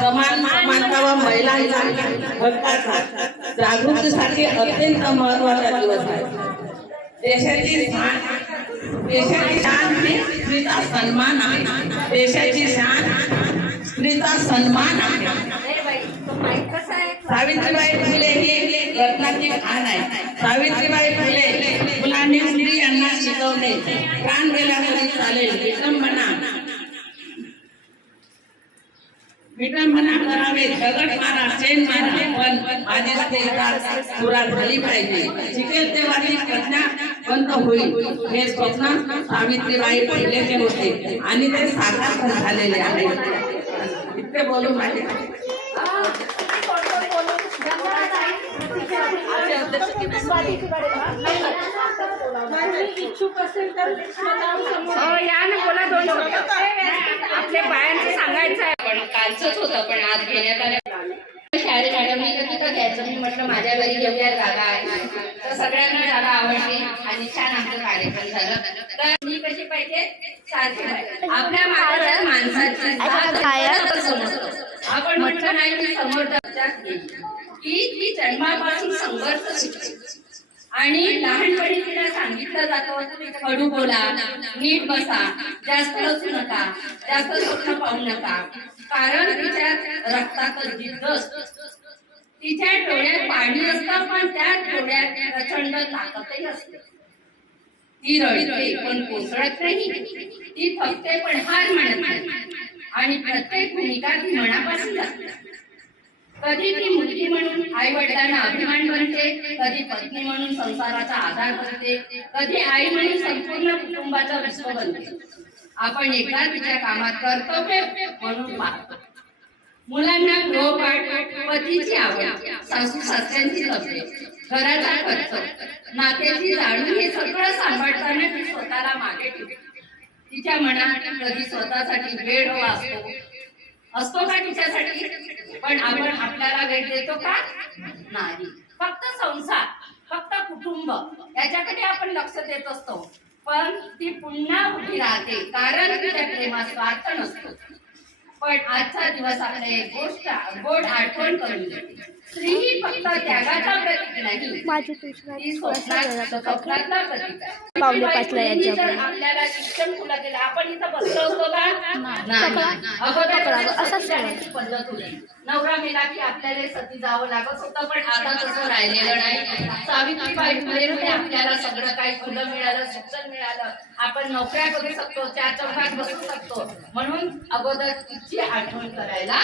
समानता व महिलांच्या हक्काचा जागृतीसाठी अत्यंत महत्त्वाचा दिवस आहे। देशाची शान ही स्त्रीचा सन्मान आहे। देशाची शान स्त्रीचा सन्मान आहे। सावित्रीबाई फुले ही रत्नाची खाण आहे। सावित्रीबाई फुले मुलांनी स्त्रियांना शिकवले, प्राण गेला तरी चालेल, विटंबना करावे, दगड मारा, चेन मारा, पण माझी स्त्रीचा सुरात झाली पाहिजे। शिकेल तेव्हा ती प्रज्ञावंत होईल, हे स्वप्न सावित्रीबाई फुलेचे होते आणि ते साकार झालेले आहे। इतके बोलून माझे इच्छुक असेल तर या ना बोला, दोन आपल्या बायांचं सांगायचं आहे। पण कालचंच होतं, पण आज घेण्यात आलं। शाळेत मॅडमनी तिथं घ्यायचं, मी म्हटलं माझ्या घरी घेऊया, जागा आहे तर सगळ्यांना जागा आवडली आणि छान आमचं कार्यक्रम झालं। तर मी कशी पाहिजे, सारखी आपल्या मागे माणसाची आपण म्हटलं नाही की समोर की ती जन्मापासून संघर्ष शिकते आणि लहानपणी तिला सांगितलं जातं हळू बोला, नीट बसा, जास्त हसू नका, जास्त स्वप्न पाहू नका, कारण तिच्या रक्तात जिद्द असते, तिच्या डोळ्यात पाणी असतं, पण त्या डोळ्यात प्रचंड ताकदही असते। ती रडते पण कोसळत नाही, ती थकते पण हार मानत नाही आणि प्रत्येक भूमिका ती मनापासून लागते। कधी ती मुलगी म्हणून आई वडिलांना अभिमान बनते, कधी पत्नी म्हणून संसाराचा आधार बनते, कधी आई म्हणून संपूर्ण कुटुंबाचा विश्व बनते। आपण एकदा तिच्या कामात कर्तव्य म्हणून पाहतो। मुलांना गृहपाठ, पतीची आवड, सासू सासऱ्यांची तब्येत, घराचा खर्च, नात्याची जाणीव हे सगळं सांभाळताना ती स्वतःला मागे ठेवते। तिच्या मनात कधी स्वतःसाठी वेळ हवा असतो का तिच्यासाठी? पण आपण आपल्याला वेळ देतो का? नाही। फक्त संसार, फक्त कुटुंब याच्याकडे आपण लक्ष देत असतो, पण ती पुन्हा उभी राहते, कारण तिच्या प्रेमात स्वार्थ नसतो। पण आजचा दिवस आपल्याला एक गोड आठवण करून देते, स्त्री ही फक्त त्यागाचा प्रतीक नाही, ती स्वप्नातला प्रतीक आहे। आपल्याला शिक्षण फुलं केलं, आपण इथं बसलो असतो का? नाही। पद्धत होती, नवरा मेला की आपल्याला सती जावं लागत होतं, पण आता तसं राहिलेलं नाही। सावित्रीबाई फुले आपल्याला सगळं काही फुलं मिळालं, शिक्षण मिळालं, आपण नोकऱ्या करू शकतो, चार चौकात बसू शकतो, म्हणून अगोदर तिची आठवण करायला